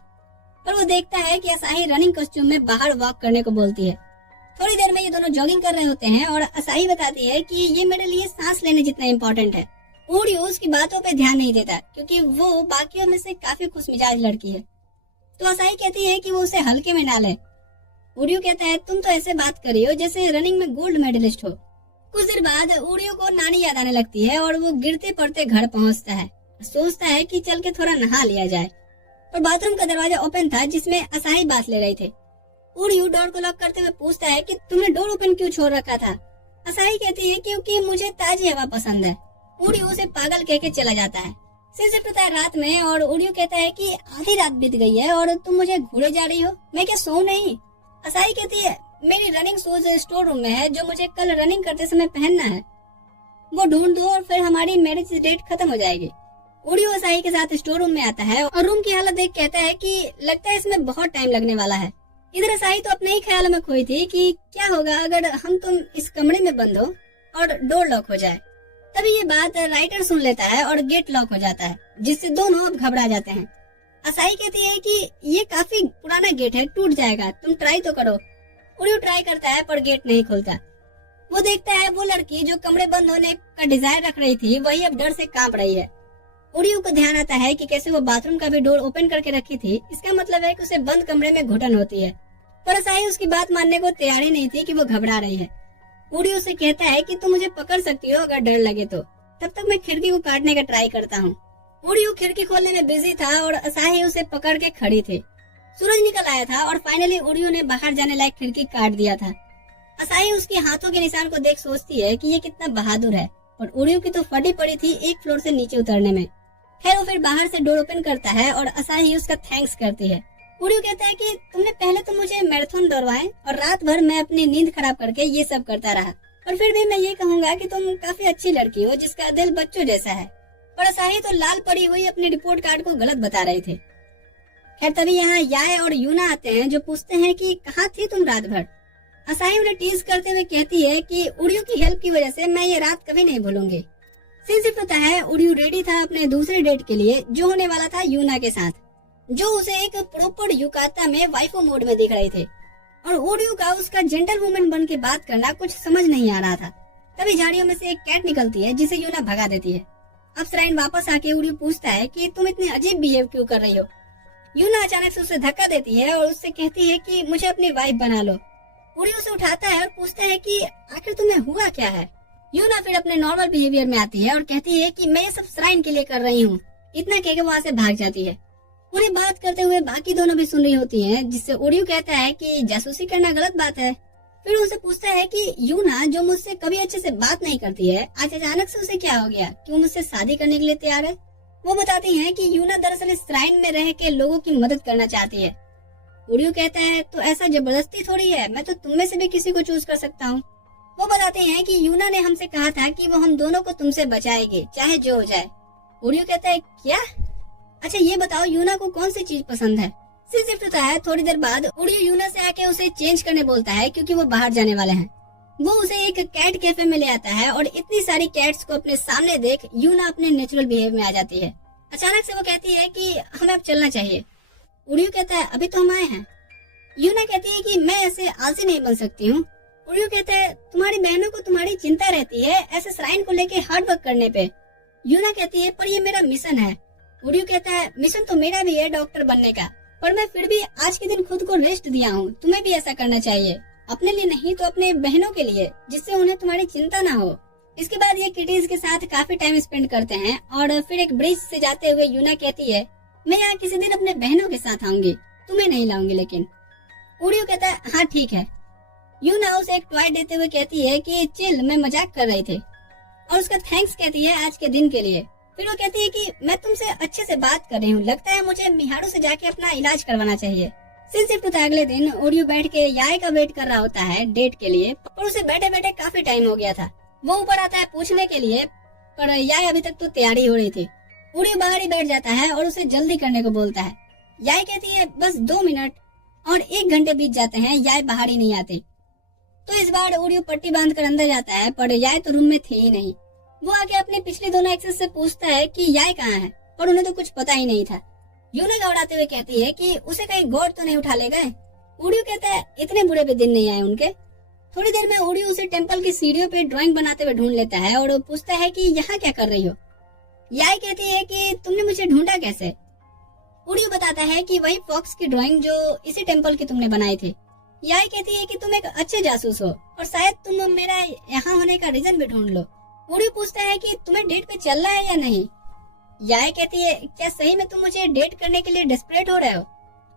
पर वो देखता है कि असाही रनिंग कॉस्ट्यूम में बाहर वॉक करने को बोलती है। थोड़ी देर में ये दोनों जॉगिंग कर रहे होते हैं और असाही बताती है कि ये मेरे लिए सांस लेने जितना इम्पोर्टेंट है। उड़ियू उसकी बातों पे ध्यान नहीं देता क्योंकि वो बाकियों में से काफी खुशमिजाज लड़की है। तो असाही कहती है कि वो उसे हल्के में ना ले। उड़ियू कहता है तुम तो ऐसे बात कर रही हो जैसे रनिंग में गोल्ड मेडलिस्ट हो। कुछ देर बाद उड़ियू को नानी याद आने लगती है और वो गिरते पड़ते घर पहुंचता है, सोचता है कि चल के थोड़ा नहा लिया जाए, और बाथरूम का दरवाजा ओपन था जिसमें असाही बात ले रही थी। उड़ियू डोर को लॉक करते हुए पूछता है कि तुमने डोर ओपन क्यों छोड़ रखा था। असाही कहती है क्योंकि मुझे ताजी हवा पसंद है। उड़ियू उसे पागल कह के चला जाता है। सीन शिफ्ट होता है रात में और उड़ियू कहता है कि आधी रात बीत गई है और तुम मुझे घूरे जा रही हो, मैं क्या सोऊं नहीं। असाही कहती है मेरी रनिंग शूज स्टोर रूम में है जो मुझे कल रनिंग करते समय पहनना है, वो ढूंढ दो और फिर हमारी मैरिज डेट खत्म हो जाएगी। उड़ियू असाही के साथ स्टोर रूम में आता है और रूम की हालत देख कहता है कि लगता है इसमें बहुत टाइम लगने वाला है। इधर असाही तो अपने ही ख्याल में खोई थी कि क्या होगा अगर हम तुम इस कमरे में बंद हो और डोर लॉक हो जाए। तभी ये बात राइटर सुन लेता है और गेट लॉक हो जाता है, जिससे दोनों अब घबरा जाते हैं। असाही कहती है कि ये काफी पुराना गेट है, टूट जाएगा, तुम ट्राई तो करो। उड़ियू ट्राई करता है पर गेट नहीं खुलता। वो देखता है वो लड़की जो कमरे बंद होने का डिजायर रख रही थी वही अब डर से कांप रही है। उड़ियू को ध्यान आता है कि कैसे वो बाथरूम का भी डोर ओपन करके रखी थी, इसका मतलब है कि उसे बंद कमरे में घुटन होती है। पर असाही उसकी बात मानने को तैयार ही नहीं थी कि वो घबरा रही है। उड़ियू से कहता है कि तुम मुझे पकड़ सकती हो अगर डर लगे तो, तब तक मैं खिड़की को काटने का ट्राई करता हूँ। उड़ियू खिड़की खोलने में बिजी था और असाही उसे पकड़ के खड़ी थी। सूरज निकल आया था और फाइनली उड़ियू ने बाहर जाने लायक खिड़की काट दिया था। असाही उसके हाथों के निशान को देख सोचती है कि ये कितना बहादुर है, और उड़ियू की तो फटी पड़ी थी एक फ्लोर से नीचे उतरने में। खैर वो फिर बाहर से डोर ओपन करता है और असाही उसका थैंक्स करती है। उड़ियू कहता है कि तुमने पहले तो मुझे मैराथन दौड़वाए और रात भर मैं अपनी नींद खराब करके ये सब करता रहा, और फिर भी मैं ये कहूँगा कि तुम काफी अच्छी लड़की हो जिसका दिल बच्चों जैसा है। और असाही तो लाल पड़ी हुई अपने रिपोर्ट कार्ड को गलत बता रहे थे। खैर तभी यहाँ याय और यूना आते हैं जो पूछते हैं कि कहाँ थी तुम रात भर। असाही उन्हें टीज करते हुए कहती है कि उड़ियू की हेल्प की वजह से मैं ये रात कभी नहीं भूलूंगी। सीन शिफ्ट होता है उड़ियू रेडी था अपने दूसरे डेट के लिए जो होने वाला था यूना के साथ, जो उसे एक प्रॉपर युकाता में वाइफो मोड में दिख रहे थे, और उड़ियू का उसका जेंटल वुमन बन के बात करना कुछ समझ नहीं आ रहा था। तभी झाड़ियों में से एक कैट निकलती है जिसे यूना भगा देती है। अब श्राइन वापस आके उड़ियू पूछता है कि तुम इतने अजीब बिहेव क्यों कर रही हो। यूना अचानक से उसे धक्का देती है और उससे कहती है कि मुझे अपनी वाइफ बना लो। उड़ियू उसे उठाता है और पूछता है कि आखिर तुम्हें हुआ क्या है। यूना फिर अपने नॉर्मल बिहेवियर में आती है और कहती है कि मैं ये सब श्राइन के लिए कर रही हूँ। इतना कह के वहाँ से भाग जाती है। उन्हें बात करते हुए बाकी दोनों भी सुन रही होती हैं, जिससे उड़ियू कहता है कि जासूसी करना गलत बात है। फिर उनसे पूछता है कि यूना जो मुझसे कभी अच्छे से बात नहीं करती है, आज अचानक से उसे क्या हो गया, क्यों मुझसे शादी करने के लिए तैयार है। वो बताती हैं कि यूना दरअसल इस श्राइन में रह के लोगों की मदद करना चाहती है। उड़ियू कहता है तो ऐसा जबरदस्ती थोड़ी है, मैं तो तुम में से भी किसी को चूज कर सकता हूँ। वो बताते हैं कि यूना ने हमसे कहा था कि वो हम दोनों को तुमसे बचाएगी चाहे जो हो जाए। उड़ियू कहता है क्या? अच्छा ये बताओ यूना को कौन सी चीज पसंद है? सीन शिफ्ट होता है थोड़ी देर बाद। उड़ियो यूना से आके उसे चेंज करने बोलता है क्योंकि वो बाहर जाने वाले हैं। वो उसे एक कैट कैफे में ले आता है और इतनी सारी कैट्स को अपने सामने देख यूना अपने नेचुरल बिहेव में आ जाती है। अचानक से वो कहती है कि हमें अब चलना चाहिए। उड़ियो कहता है अभी तो हम आए हैं। यूना कहती है कि मैं ऐसे आलसी नहीं बन सकती हूँ। उड़ियो कहता है तुम्हारी बहनों को तुम्हारी चिंता रहती है ऐसे श्राइन को लेके हार्ड वर्क करने पे। यूना कहती है पर ये मेरा मिशन है। उड़ियो कहता है मिशन तो मेरा भी है डॉक्टर बनने का, पर मैं फिर भी आज के दिन खुद को रेस्ट दिया हूँ। तुम्हें भी ऐसा करना चाहिए, अपने लिए नहीं तो अपने बहनों के लिए, जिससे उन्हें तुम्हारी चिंता ना हो। इसके बाद ये किटीज के साथ काफी टाइम स्पेंड करते हैं और फिर एक ब्रिज से जाते हुए यूना कहती है मैं यहाँ किसी दिन अपने बहनों के साथ आऊंगी, तुम्हें नहीं लाऊंगी लेकिन। उड़ियो कहता है हाँ ठीक है। यूना उसे एक टॉय देते हुए कहती है कि चिल, मैं मजाक कर रही थी, और उसका थैंक्स कहती है आज के दिन के लिए। फिर वो कहती है कि मैं तुमसे अच्छे से बात कर रही हूँ, लगता है मुझे मिहारू से जाके अपना इलाज करवाना चाहिए। सीन शिफ्ट होता है अगले दिन। ओडियो बैठ के याय का वेट कर रहा होता है डेट के लिए, पर उसे बैठे बैठे काफी टाइम हो गया था। वो ऊपर आता है पूछने के लिए, पर याय अभी तक तो तैयारी हो रही थी। ओडियो बाहर ही बैठ जाता है और उसे जल्दी करने को बोलता है। याय कहती है बस 2 मिनट, और 1 घंटे बीत जाते हैं, याय बाहर ही नहीं आती। तो इस बार ओडियो पट्टी बांध कर अंदर जाता है, पर याय तो रूम में थी ही नहीं। वो आके अपने पिछले दोनों एक्सेस से पूछता है कि याय कहाँ है, पर उन्हें तो कुछ पता ही नहीं था। यूना घबराते हुए कहती है कि उसे कहीं गॉड तो नहीं उठा ले गए। ओडियो कहता है इतने बुरे भी दिन नहीं आए उनके। थोड़ी देर में ओडियो उसे टेम्पल की सीढ़ियों पे ड्राइंग बनाते हुए ढूंढ लेता है और पूछता है कि यहाँ क्या कर रही हो। याय कहती है कि तुमने मुझे ढूंढा कैसे। ओडियो बताता है कि वही फॉक्स की ड्राइंग जो इसी टेम्पल की तुमने बनाई थी। याय कहती है कि तुम एक अच्छे जासूस हो और शायद तुम मेरा यहाँ होने का रीजन भी ढूंढ लो। ओडियो पूछता है कि तुम्हें डेट पे चलना है या नहीं। याय कहती है क्या सही में तुम मुझे डेट करने के लिए डेस्परेट हो रहे हो?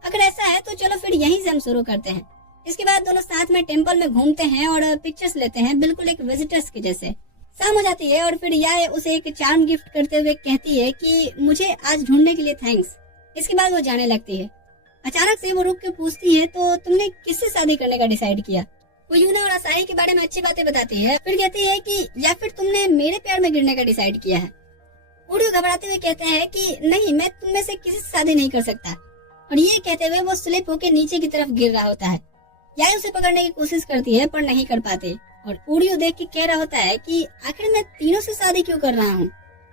अगर ऐसा है तो चलो फिर यहीं से हम शुरू करते हैं। इसके बाद दोनों साथ में टेम्पल में घूमते हैं और पिक्चर्स लेते हैं, बिल्कुल एक विजिटर्स के जैसे। शाम हो जाती है और फिर याय उसे एक चार्म गिफ्ट करते हुए कहती है कि मुझे आज ढूंढने के लिए थैंक्स। इसके बाद वो जाने लगती है। अचानक से वो रुक के पूछती है तो तुमने किससे शादी करने का डिसाइड किया? वो यूना और असाही के बारे में अच्छी बातें बताती है, फिर कहती है कि या फिर तुमने मेरे प्यार में गिरने का डिसाइड किया है। ओडियो घबराते हुए कहते हैं कि नहीं, मैं तुम में से किसी से शादी नहीं कर सकता। और ये कहते हुए वो स्लिप होकर नीचे की तरफ गिर रहा होता है। याय उसे पकड़ने की कोशिश करती है पर नहीं कर पाते, और ओडियो देख के कह रहा होता है कि आखिर मैं तीनों से शादी क्यों कर रहा हूँ।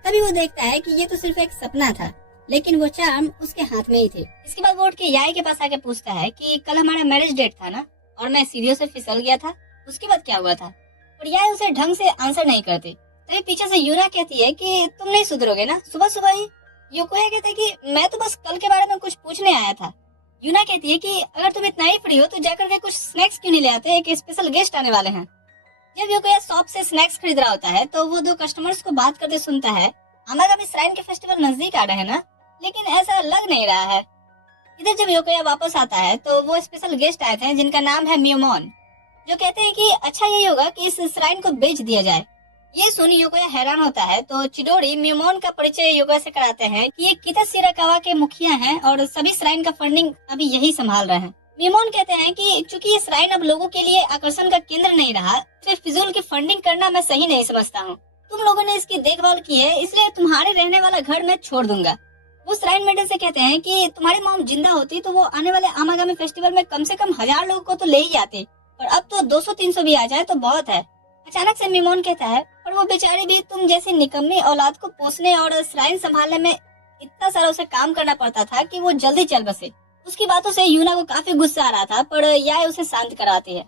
तभी वो देखता है कि ये तो सिर्फ एक सपना था, लेकिन वो चार्म उसके हाथ में ही थे। इसके बाद वो उठ के याय के पास आके पूछता है कि कल हमारा मैरिज डेट था ना, और मैं सीढ़ियों से फिसल गया था, उसके बाद क्या हुआ था? और याय उसे ढंग से आंसर नहीं करती। तभी पीछे से यूना कहती है कि तुम नहीं सुधरोगे ना सुबह सुबह ही। योकोया कहता है कि मैं तो बस कल के बारे में कुछ पूछने आया था। यूना कहती है कि अगर तुम इतना ही फ्री हो तो जाकर के कुछ स्नैक्स क्यों नहीं ले आते, एक स्पेशल गेस्ट आने वाले हैं। जब योकोया शॉप से स्नैक्स खरीद रहा होता है तो वो 2 कस्टमर्स को बात करते सुनता है। आमागामी श्राइन के फेस्टिवल नजदीक आ रहे हैं ना, लेकिन ऐसा लग नहीं रहा है। इधर जब योकोया वापस आता है तो वो स्पेशल गेस्ट आए थे जिनका नाम है मियोमोन, जो कहते हैं कि अच्छा यही होगा कि इस श्राइन को बेच दिया जाए। ये सुन योकोया हैरान होता है तो चिडोरी मियोमोन का परिचय योकोया से कराते हैं कि ये किता शिराकावा के मुखिया हैं और सभी श्राइन का फंडिंग अभी यही संभाल रहे हैं। मियोमोन कहते हैं कि चूंकि ये श्राइन अब लोगों के लिए आकर्षण का केंद्र नहीं रहा, तो फिजूल की फंडिंग करना मैं सही नहीं समझता हूँ। तुम लोगों ने इसकी देखभाल की है, इसलिए तुम्हारे रहने वाला घर मैं छोड़ दूंगा। वो श्राइन मेडल से कहते हैं कि तुम्हारी मॉम जिंदा होती तो वो आने वाले आमागामी फेस्टिवल में कम से कम 1000 लोगों को तो ले ही आते, और अब तो 200-300 भी आ जाए तो बहुत है। अचानक से मियोमोन कहता है और वो बेचारी भी तुम जैसी निकम्मी औलाद को पोसने और श्राइन संभालने में इतना सारा उसे काम करना पड़ता था कि वो जल्दी चल बसे। उसकी बातों से यूना को काफी गुस्सा आ रहा था, पर याय उसे शांत कराती है।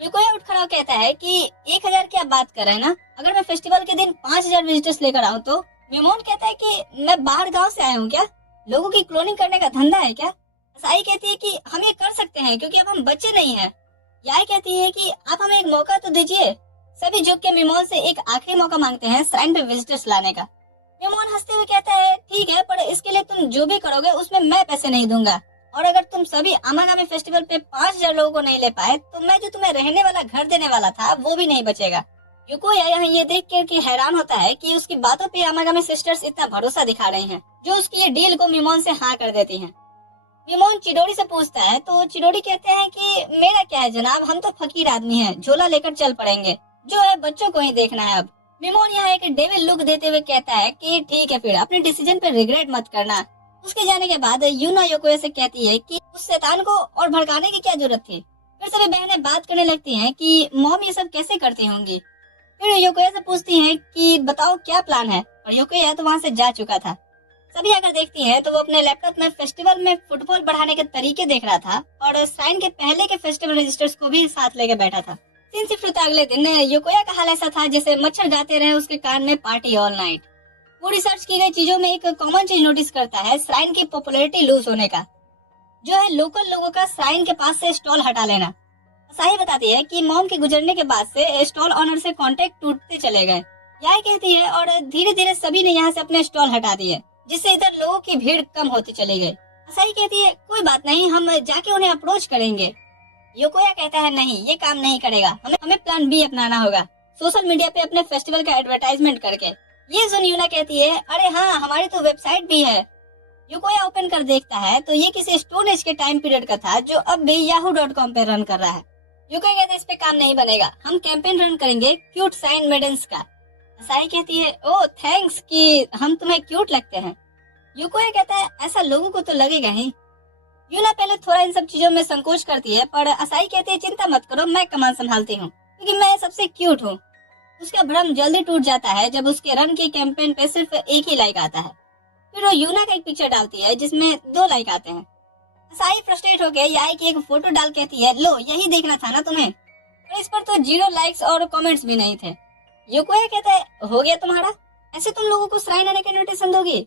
योकोया उठ खड़ा कहता है कि 1000 की आप बात कर रहे हैं ना, अगर मैं फेस्टिवल के दिन 5000 विजिटर्स लेकर आऊँ तो? मियोमोन कहता है कि मैं बाहर गांव से आया हूँ क्या, लोगों की क्लोनिंग करने का धंधा है क्या? असाई कहती है कि हम ये कर सकते हैं क्योंकि अब हम बच्चे नहीं हैं। याय कहती है कि आप हमें एक मौका तो दीजिए। सभी झुक के मियोमोन से एक आखिरी मौका मांगते हैं श्राइन पे विजिटर्स लाने का। मियोमोन हंसते हुए कहता है ठीक है, पर इसके लिए तुम जो भी करोगे उसमें मैं पैसे नहीं दूंगा, और अगर तुम सभी आमागामी फेस्टिवल पे 5000 लोगों को नहीं ले पाए तो मैं जो तुम्हें रहने वाला घर देने वाला था वो भी नहीं बचेगा। योकोया यहाँ ये देख के हैरान होता है कि उसकी बातों पे आमागामी सिस्टर्स इतना भरोसा दिखा रही हैं, जो उसकी ये डील को मियोमोन से हाँ कर देती हैं। मियोमोन चिडोरी से पूछता है तो चिडोरी कहते हैं कि मेरा क्या है जनाब, हम तो फकीर आदमी हैं, झोला लेकर चल पड़ेंगे, जो है बच्चों को ही देखना है अब। मियोमोन यहाँ एक डेविल लुक देते हुए कहता है कि ठीक है फिर, अपने डिसीजन पे रिग्रेट मत करना, उसके जाने के बाद यूना योकोया से कहती है कि उस शैतान को और भड़काने की क्या जरूरत थी। फिर सभी बहनें बात करने लगती हैं कि मॉम ये सब कैसे करती होंगी। फिर योकोया से पूछती हैं कि बताओ क्या प्लान है, और योकोया तो वहाँ से जा चुका था। सभी अगर देखती हैं तो वो अपने लैपटॉप में फेस्टिवल में फुटबॉल बढ़ाने के तरीके देख रहा था और श्राइन के पहले के फेस्टिवल रजिस्टर्स को भी साथ लेके बैठा था। सीन शिफ्ट होता अगले दिन योकोया का हाल ऐसा था जैसे मच्छर गाते रहे उसके कान में पार्टी ऑल नाइट। वो रिसर्च की गई चीजों में एक कॉमन चीज नोटिस करता है श्राइन की पॉपुलैरिटी लूज होने का, जो है लोकल लोगों का श्राइन के पास से स्टॉल हटा लेना। साही बताती है कि मॉम के गुजरने के बाद से स्टॉल ऑनर से कांटेक्ट टूटते चले गए। यह कहती है और धीरे धीरे सभी ने यहाँ से अपने स्टॉल हटा दिए, जिससे इधर लोगों की भीड़ कम होती चली गई। साही कहती है कोई बात नहीं, हम जाके उन्हें अप्रोच करेंगे। योकोया कहता है नहीं, ये काम नहीं करेगा, हमें प्लान बी अपनाना होगा, सोशल मीडिया पे अपने फेस्टिवल का एडवर्टाइजमेंट करके। ये सुन यूना कहती है अरे हाँ, हमारी तो वेबसाइट भी है। योकोया ओपन कर देखता है तो ये किसी स्टोन एज के टाइम पीरियड का था जो अब भी yahoo.com पे रन कर रहा है। योकोया कहता है इस पे काम नहीं बनेगा, हम कैंपेन रन करेंगे क्यूट साइन मेडन्स का। साई कहती है ओह थैंक्स कि हम तुम्हें क्यूट लगते हैं। योकोया कहता है ऐसा लोगों को तो लगेगा ही। यूना पहले थोड़ा इन सब चीजों में संकोच करती है, पर असाई कहती है चिंता मत करो, मैं कमान संभालती हूँ क्योंकि मैं सबसे क्यूट हूँ। उसका भ्रम जल्दी टूट जाता है जब उसके रन के कैंपेन पे सिर्फ एक ही लाइक आता है। फिर वो यूना का एक पिक्चर डालती है जिसमें 2 लाइक आते हैं। असाई फ्रस्ट्रेट होकर याई की एक फोटो डाल कहती है लो यही देखना था ना तुम्हें, और इस पर तो 0 लाइक्स और कमेंट्स भी नहीं थे। योकोया कहता है हो गया तुम्हारा, ऐसे तुम लोगों को श्राइन आने का इनविटेशन दोगी।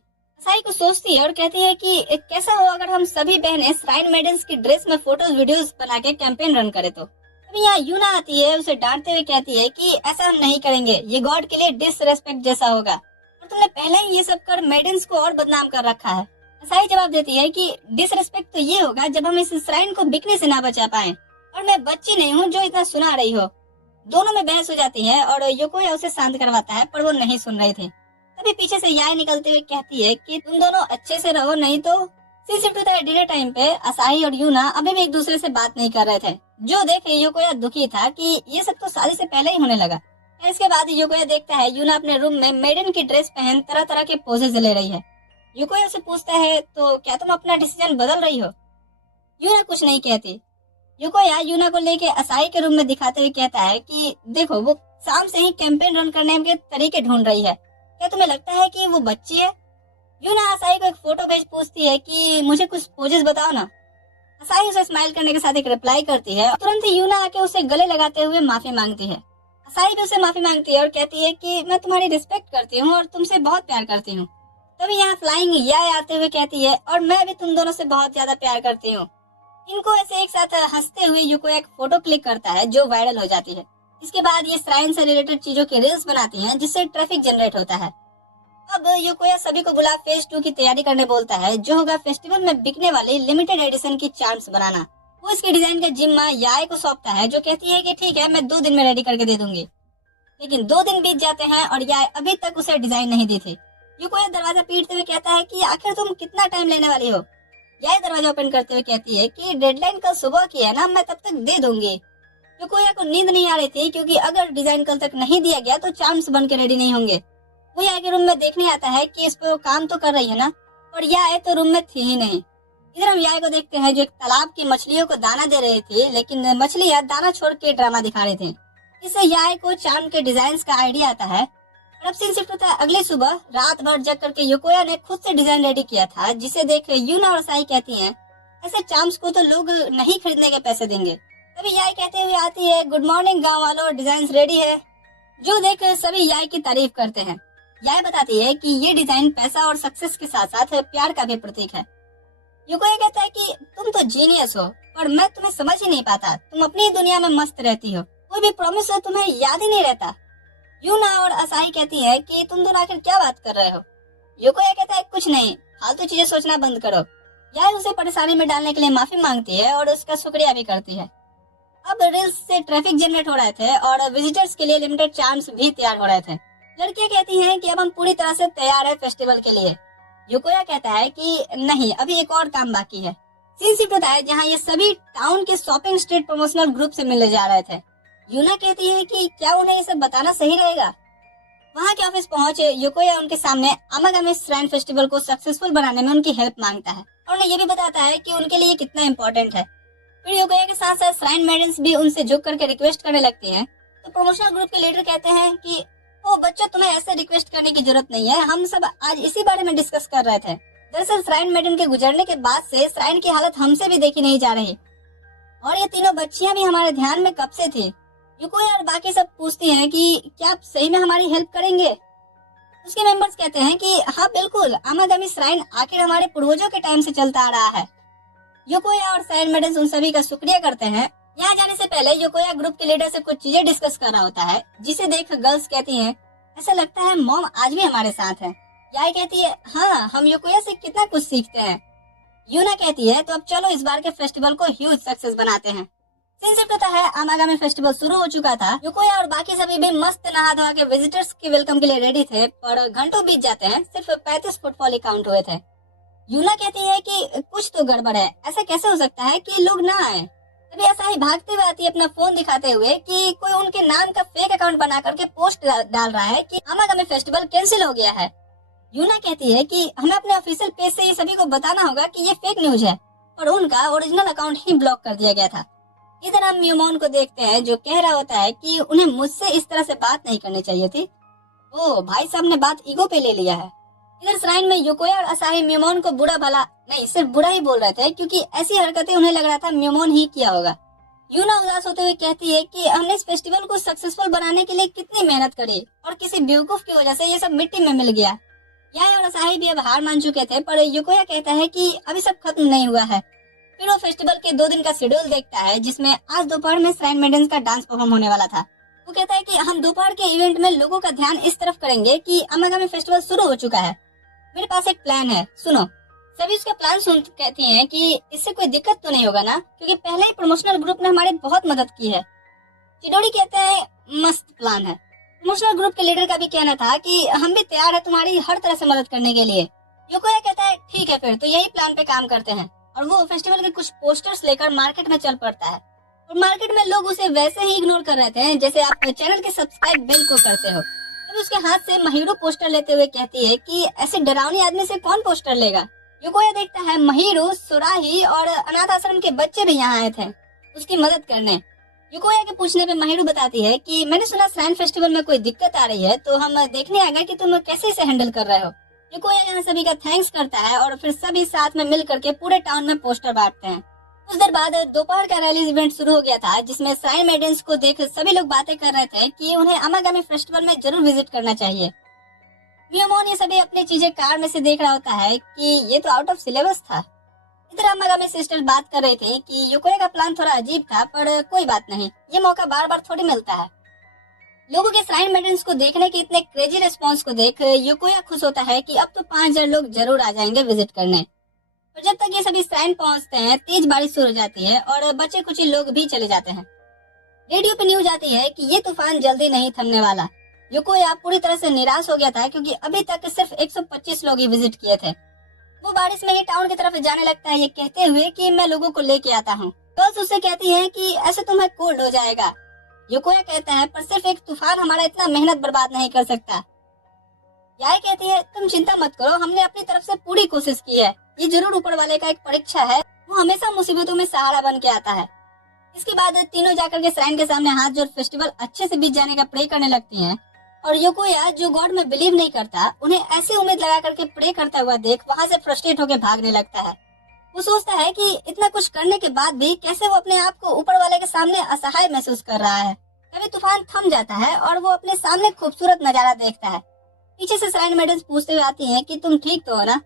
असाई को सोचती है और कहती है कि कैसा हो अगर हम सभी बहनें श्राइन मेडन्स की ड्रेस में फोटोज वीडियोस बना के कैंपेन रन करे तो। अभी यहाँ यूना आती है, उसे डांटते हुए कहती है कि ऐसा हम नहीं करेंगे, ये गॉड के लिए डिसरेस्पेक्ट जैसा होगा और तुमने पहले ही ये सब कर मेडन्स को और बदनाम कर रखा है। असाई जवाब देती है कि डिसरेस्पेक्ट तो ये होगा जब हम इस श्राइन को बिकने से ना बचा पाए, और मैं बच्ची नहीं हूँ जो इतना सुना रही हो। दोनों में बहस हो जाती है और योकोया उसे शांत करवाता है, पर वो नहीं सुन रही थी। तभी पीछे से याई निकलते हुए कहती है कि तुम दोनों अच्छे से रहो नहीं तो। सीन शिफ्ट होता है डिनर टाइम पे। असाई और यूना अभी भी एक दूसरे से बात नहीं कर रहे थे, जो देख योकोया दुखी था कि ये सब तो शादी से पहले ही होने लगा। इसके बाद योकोया देखता है यूना अपने रूम में मेडन की ड्रेस पहन तरह तरह के पोजेज ले रही है। योकोया से पूछता है तो क्या तुम अपना डिसीजन बदल रही हो। यूना कुछ नहीं कहती। योकोया यूना को लेके असाई के रूम में दिखाते हुए कहता है कि देखो वो शाम से ही कैंपेन रन करने के तरीके ढूंढ रही है, क्या तुम्हें लगता है कि वो बच्ची है। यूना असाई को एक फोटो भेज पूछती है कि मुझे कुछ पोजेस बताओ ना। असाई उसे स्माइल करने के साथ एक रिप्लाई करती है। तुरंत ही यूना आके उसे गले लगाते हुए माफी मांगती है। असाई भी उसे माफी मांगती है और कहती है कि मैं तुम्हारी रिस्पेक्ट करती हूँ और तुमसे बहुत प्यार करती हूँ। तभी यहाँ फ्लाइंग याई आते हुए कहती है और मैं भी तुम दोनों से बहुत ज्यादा प्यार करती हूँ। इनको ऐसे एक साथ हंसते हुए योकोया एक फोटो क्लिक करता है जो वायरल हो जाती है। इसके बाद ये श्राइन से रिलेटेड चीजों की रील्स बनाती हैं जिससे ट्रैफिक जनरेट होता है। अब योकोया सभी को बुला फेज 2 की तैयारी करने बोलता है, जो होगा फेस्टिवल में बिकने वाली लिमिटेड एडिशन की चार्म्स बनाना। वो इसके डिजाइन का जिम्मा याई को सौंपता है, जो कहती है कि ठीक है मैं 2 दिन में रेडी करके दे दूंगी। लेकिन 2 दिन बीत जाते हैं और याई अभी तक उसे डिजाइन नहीं दी थी। योकोया दरवाजा पीटते हुए कहता है कि आखिर तुम कितना टाइम लेने वाली हो। याई दरवाजा ओपन करते हुए कहती है कि डेडलाइन कल सुबह की है ना, मैं तब तक दे दूंगी। योकोया को नींद नहीं आ रही थी क्योंकि अगर डिजाइन कल तक नहीं दिया गया तो चार्म्स बन के रेडी नहीं होंगे। वो याई के रूम में देखने आता है कि इस पे वो काम तो कर रही है ना, और याई तो रूम में थी ही नहीं। इधर हम याई को देखते हैं जो एक तालाब की मछलियों को दाना दे रही थी, लेकिन मछलियां दाना छोड़ के ड्रामा दिखा रही थी। इससे याई को चार्म के डिजाइन का आइडिया आता है। और अब सीन शिफ्ट होता है अगली सुबह। रात भर जग करके योकोया ने खुद से डिजाइन रेडी किया था, जिसे देख यूना और साई कहती हैं ऐसे चार्म्स को तो लोग नहीं खरीदने के पैसे देंगे। तभी याई कहते हुए आती है गुड मॉर्निंग गाँव वालों, डिजाइन रेडी है। जो देख सभी याई की तारीफ करते हैं। याई बताती है कि ये डिजाइन पैसा और सक्सेस के साथ साथ प्यार का भी प्रतीक है। योकोया कहता है कि तुम तो जीनियस हो, पर मैं तुम्हें समझ ही नहीं पाता, तुम अपनी दुनिया में मस्त रहती हो, कोई भी प्रॉमिस तुम्हें याद ही नहीं रहता। यूना और असाई कहती है कि तुम दोनों आखिर क्या बात कर रहे हो। योकोया कहता है कुछ नहीं, फालतू चीजें सोचना बंद करो। याई उसे परेशानी में डालने के लिए माफी मांगती है और उसका शुक्रिया भी करती है। अब रील्स से ट्रैफिक जनरेट हो रहे थे और विजिटर्स के लिए लिमिटेड चार्म्स भी तैयार हो रहे थे। लड़कियां कहती हैं कि अब हम पूरी तरह से तैयार है फेस्टिवल के लिए। योकोया कहता है कि नहीं, अभी एक और काम बाकी है। सीन शिफ्ट होता है जहाँ ये सभी टाउन के शॉपिंग स्ट्रीट प्रमोशनल ग्रुप से मिलने जा रहे थे। यूना कहती है कि क्या उन्हें ये सब बताना सही रहेगा। वहाँ के ऑफिस पहुंचे युकोया उनके सामने आमागामी श्राइन फेस्टिवल को सक्सेसफुल बनाने में उनकी हेल्प मांगता है और उन्हें ये भी बताता है कि उनके लिए कितना इम्पोर्टेंट है। फिर युकोया के साथ साथ श्राइन मेडन्स भी उनसे झुक करके रिक्वेस्ट करने लगती हैं। तो प्रमोशनल ग्रुप के लीडर कहते हैं कि ओ बच्चों, तुम्हें ऐसे रिक्वेस्ट करने की जरूरत नहीं है, हम सब आज इसी बारे में डिस्कस कर रहे थे। दरअसल श्राइन मेडन के गुजरने के बाद से श्राइन की हालत हमसे भी देखी नहीं जा रही और ये तीनों बच्चियां भी हमारे ध्यान में कब से थी। युकोया और बाकी सब पूछती हैं कि क्या आप सही में हमारी हेल्प करेंगे। उसके मेंबर्स कहते हैं कि हाँ बिल्कुल, आमागामी श्राइन आखिर हमारे पूर्वजों के टाइम से चलता आ रहा है। युकोया और श्राइन मेडन्स उन सभी का शुक्रिया करते हैं। यहाँ जाने से पहले युकोया ग्रुप के लीडर से कुछ चीजें डिस्कस कर रहा होता है, जिसे देख गर्ल्स कहती हैं ऐसा लगता है मॉम आज भी हमारे साथ है। याई कहती है हाँ, हम युकोया से कितना कुछ सीखते हैं। यूना कहती है तो अब चलो इस बार के फेस्टिवल को ह्यूज सक्सेस बनाते हैं। सीन शिफ्ट होता है, आमागामी फेस्टिवल शुरू हो चुका था। युकोया और बाकी सभी भी मस्त नहा धोआ के विजिटर्स के वेलकम के लिए रेडी थे, पर घंटों बीत जाते हैं, सिर्फ 35 फुटफॉल ही काउंट हुए थे। यूना कहती है कि कुछ तो गड़बड़ है, ऐसा कैसे हो सकता है कि लोग ना आए। तभी ऐसा ही भागते हुए आती है अपना फोन दिखाते हुए कि कोई उनके नाम का फेक अकाउंट बना करके पोस्ट डाल रहा है कि आमागामी फेस्टिवल कैंसिल हो गया है। यूना कहती है कि हमें अपने ऑफिशियल पेज से ये सभी को बताना होगा कि ये फेक न्यूज है, पर उनका ओरिजिनल अकाउंट ही ब्लॉक कर दिया गया था। इधर हम म्यूमोन को देखते हैं जो कह रहा होता है कि उन्हें मुझसे इस तरह से बात नहीं करनी चाहिए थी। ओ भाई साहब ने बात ईगो पे ले लिया है। इधर श्राइन में युकोया और असाही म्यूमोन को बुरा भला नहीं, सिर्फ बुरा ही बोल रहे थे, क्योंकि ऐसी हरकतें उन्हें लग रहा था म्यूमोन ही किया होगा। यूना उदास होते हुए कहती है कि हमने इस फेस्टिवल को सक्सेसफुल बनाने के लिए कितनी मेहनत करी और किसी बेवकूफ की वजह से ये सब मिट्टी में मिल गया। याई और असाही भी अब हार मान चुके थे, पर युकोया कहता है कि अभी सब खत्म नहीं हुआ है। फिर वो फेस्टिवल के 2 दिन का शेड्यूल देखता है, जिसमें आज दोपहर में श्राइन मेडन्स का डांस परफॉर्म होने वाला था। वो कहता है कि हम दोपहर के इवेंट में लोगों का ध्यान इस तरफ करेंगे कि आमागामी फेस्टिवल शुरू हो चुका है। मेरे पास एक प्लान है, सुनो। सभी उसका प्लान सुन कहती हैं कि इससे कोई दिक्कत तो नहीं होगा ना, क्योंकि पहले ही प्रमोशनल ग्रुप ने हमारी बहुत मदद की है। चिडोरी कहते हैं मस्त प्लान है। प्रमोशनल ग्रुप के लीडर का भी कहना था कि हम भी तैयार है तुम्हारी हर तरह से मदद करने के लिए। युकोया कहता है ठीक है, फिर तो यही प्लान पे काम करते हैं। और वो फेस्टिवल के कुछ पोस्टर्स लेकर मार्केट में चल पड़ता है और मार्केट में लोग उसे वैसे ही इग्नोर कर रहे थे जैसे आप चैनल के सब्सक्राइब बेल को करते हो। तब उसके हाथ से महिरो पोस्टर लेते हुए कहती है कि ऐसे डरावनी आदमी से कौन पोस्टर लेगा। युकोया देखता है महिरो, सुराही और अनाथ आश्रम के बच्चे भी यहाँ आए थे उसकी मदद करने। युकोया के पूछने पे महिरो बताती है कि मैंने सुना श्राइन फेस्टिवल में कोई दिक्कत आ रही है, तो हम देखने आ गए कि तुम कैसे इसे हैंडल कर रहे हो। युकोया यहाँ सभी का थैंक्स करता है और फिर सभी साथ में मिल करके पूरे टाउन में पोस्टर बांटते हैं। कुछ देर बाद दोपहर का रैली इवेंट शुरू हो गया था, जिसमें श्राइन मेडन्स को देख सभी लोग बातें कर रहे थे कि उन्हें आमागामी फेस्टिवल में जरूर विजिट करना चाहिए। म्यूमोन ये सभी अपनी चीजें कार में से देख रहा होता है कि ये तो आउट ऑफ सिलेबस था। इधर आमागामी सिस्टर बात कर रहे थे कि युकोया का प्लान थोड़ा अजीब था, पर कोई बात नहीं, ये मौका बार बार थोड़ी मिलता है। लोगों के श्राइन मेडन्स को देखने के इतने क्रेजी रिस्पांस को देख युकोया खुश होता है कि अब तो 5000 लोग जरूर आ जाएंगे विजिट करने। और जब तक ये सभी श्राइन पहुंचते हैं, तेज बारिश शुरू हो जाती है और बच्चे कुछ लोग भी चले जाते हैं। रेडियो पे न्यूज आती है कि ये तूफान जल्दी नहीं थमने वाला। युकोया पूरी तरह से निराश हो गया था, क्योंकि अभी तक सिर्फ 125 लोग ही विजिट किए थे। वो बारिश में ही टाउन की तरफ जाने लगता है, ये कहते हुए कि मैं लोगों को लेके आता हूँ। गर्ल्स उससे कहती है कि ऐसे तुम्हें कोल्ड हो जाएगा। युकोया कहता है पर सिर्फ एक तूफान हमारा इतना मेहनत बर्बाद नहीं कर सकता। याई कहती है तुम चिंता मत करो, हमने अपनी तरफ से पूरी कोशिश की है, ये जरूर ऊपर वाले का एक परीक्षा है, वो हमेशा मुसीबतों में सहारा बन के आता है। इसके बाद तीनों जाकर के श्राइन के सामने हाथ जोड़ फेस्टिवल अच्छे से बीत जाने का प्रे करने लगती हैं। और युकोया जो गॉड में बिलीव नहीं करता, उन्हें ऐसी उम्मीद लगा करके प्रे करता हुआ देख वहाँ से फ्रस्ट्रेट होकर भागने लगता है। वो सोचता है कि इतना कुछ करने के बाद भी कैसे वो अपने आप को ऊपर वाले के सामने असहाय महसूस कर रहा है। तभी तूफान थम जाता है और वो अपने सामने खूबसूरत नजारा देखता है। पीछे से श्राइन मेडन्स पूछते हुए आती हैं कि तुम ठीक तो हो ना।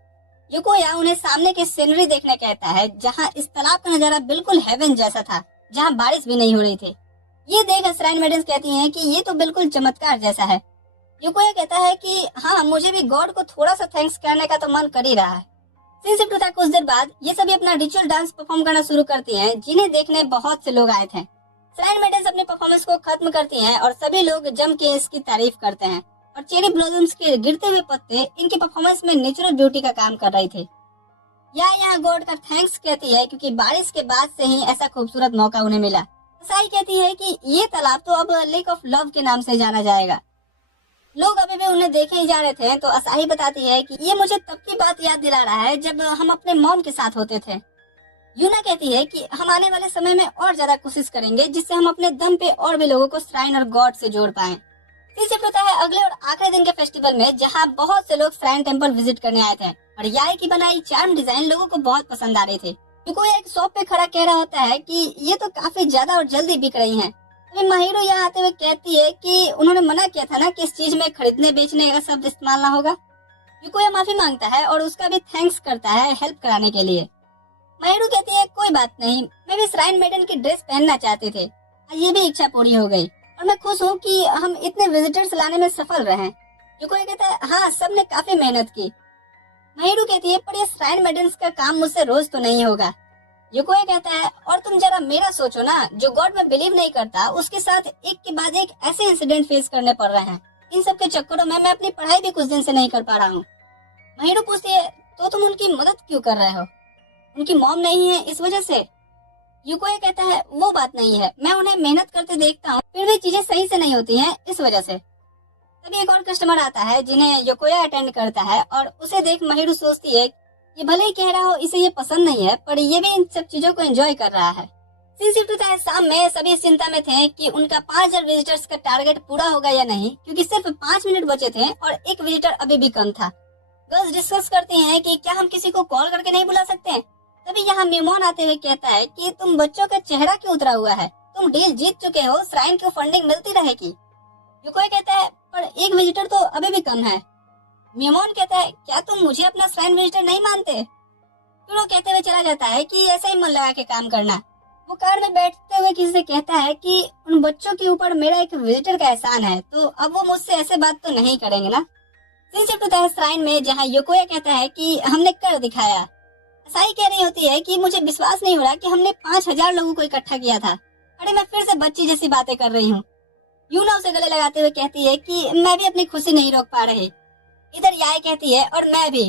युकोया उन्हें सामने की सीनरी देखने कहता है, जहाँ इस तालाब का नजारा बिल्कुल हेवन जैसा था, जहाँ बारिश भी नहीं हो रही थी। ये देख श्राइन मेडन्स कहती हैं कि ये तो बिल्कुल चमत्कार जैसा है। युकोया कहता है कि हाँ, मुझे भी गॉड को थोड़ा सा थैंक्स करने का तो मन कर ही रहा है। सीन शिफ्ट होता है कुछ देर बाद, ये सभी अपना रिचुअल डांस परफॉर्म करना शुरू करती हैं, जिन्हें देखने बहुत से लोग आए थे। श्राइन मेडन्स अपने परफॉर्मेंस को खत्म करती हैं और सभी लोग जम के इसकी तारीफ करते हैं। और चेरी ब्लॉसम्स के गिरते हुए पत्ते इनके परफॉर्मेंस में नेचुरल ब्यूटी का काम कर रही थी। यहाँ गॉड का थैंक्स कहती है, क्योंकि बारिश के बाद से ही ऐसा खूबसूरत मौका उन्हें मिला। साई कहती है कि ये तालाब तो अब लेक ऑफ लव के नाम से जाना जाएगा। लोग अभी भी उन्हें देखे ही जा रहे थे तो असाही बताती है कि ये मुझे तब की बात याद दिला रहा है जब हम अपने मॉम के साथ होते थे। यूना कहती है कि हम आने वाले समय में और ज्यादा कोशिश करेंगे जिससे हम अपने दम पे और भी लोगों को श्राइन और गॉड से जोड़ पाएं। फिर शिफ्ट होता है अगले और आखिरी दिन के फेस्टिवल में, जहां बहुत से लोग श्राइन टेम्पल विजिट करने आए थे और याई की बनाई चार्म डिजाइन लोगों को बहुत पसंद आ रही थी। कोई एक शॉप पे खड़ा कह रहा होता है कि ये तो काफी ज्यादा और जल्दी बिक रही हैं। तभी माहिरो यहाँ आते हुए कहती है कि उन्होंने मना किया था ना कि इस चीज में खरीदने बेचने का शब्द इस्तेमाल ना होगा। युको माफी मांगता है और उसका भी थैंक्स करता है हेल्प कराने के लिए। माहिरो कहती है कोई बात नहीं, मैं भी श्राइन मेडन की ड्रेस पहनना चाहते थे, ये भी इच्छा पूरी हो गई और मैं खुश हूँ कि हम इतने विजिटर्स लाने में सफल रहे। युको कहता है हाँ, सबने काफी मेहनत की। माहिरो कहती है पर ये श्राइन मेडन्स का काम मुझसे रोज तो नहीं होगा। युको कहता है और तुम जरा मेरा सोचो ना, जो गॉड में बिलीव नहीं करता उसके साथ एक के बाद एक ऐसे इंसिडेंट फेस करने पड़ रहे हैं। इन सब के चक्करों में मैं अपनी पढ़ाई भी कुछ दिन से नहीं कर पा रहा हूँ। माहिरो पूछती है तो तुम उनकी मदद क्यों कर रहे हो, उनकी मॉम नहीं है इस वजह से? युको कहता है वो बात नहीं है, मैं उन्हें मेहनत करते देखता हूँ फिर भी चीजें सही से नहीं होती हैं इस वजह से। तभी एक और कस्टमर आता है जिन्हें योकोया अटेंड करता है और उसे देख माहिरो सोचती है ये भले ही कह रहा हो इसे ये पसंद नहीं है पर ये भी इन सब चीजों को एंजॉय कर रहा है। सीन शिफ्ट होता है शाम में। सभी इस चिंता में थे कि उनका 5000 विजिटर्स का टारगेट पूरा होगा या नहीं, क्योंकि सिर्फ 5 मिनट बचे थे और एक विजिटर अभी भी कम था। गर्ल्स डिस्कस करती हैं कि क्या हम किसी को कॉल करके नहीं बुला सकते। तभी यहाँ मेमोन आते हुए कहता है कि तुम बच्चों का चेहरा क्यों उतरा हुआ है, तुम डील जीत चुके हो, श्राइन की फंडिंग मिलती रहेगी। युको कहता है पर एक विजिटर तो अभी भी कम है। मेमोन कहता है क्या तुम मुझे अपना श्राइन विजिटर नहीं मानते? फिर वो कहते हुए चला जाता है कि ऐसा ही मन लगा के काम करना। वो कार में बैठते हुए किसी से कहता है कि उन बच्चों के ऊपर मेरा एक विजिटर का एहसान है, तो अब वो मुझसे ऐसे बात तो नहीं करेंगे ना। सीन शिफ्ट होता है श्राइन में, जहाँ योकोया कहता है कि हमने कर दिखाया। असाई कह रही होती है कि मुझे विश्वास नहीं हो रहा कि हमने 5000 लोगों को इकट्ठा किया था। अरे मैं फिर से बच्ची जैसी बातें कर रही हूँ। यूना उसे गले लगाते हुए कहती है कि मैं भी अपनी खुशी नहीं रोक पा रही। इधर याई कहती है और मैं भी,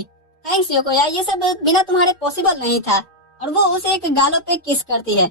थैंक्स योकोया, ये सब बिना तुम्हारे पॉसिबल नहीं था, और वो उसे एक गालों पे किस करती है।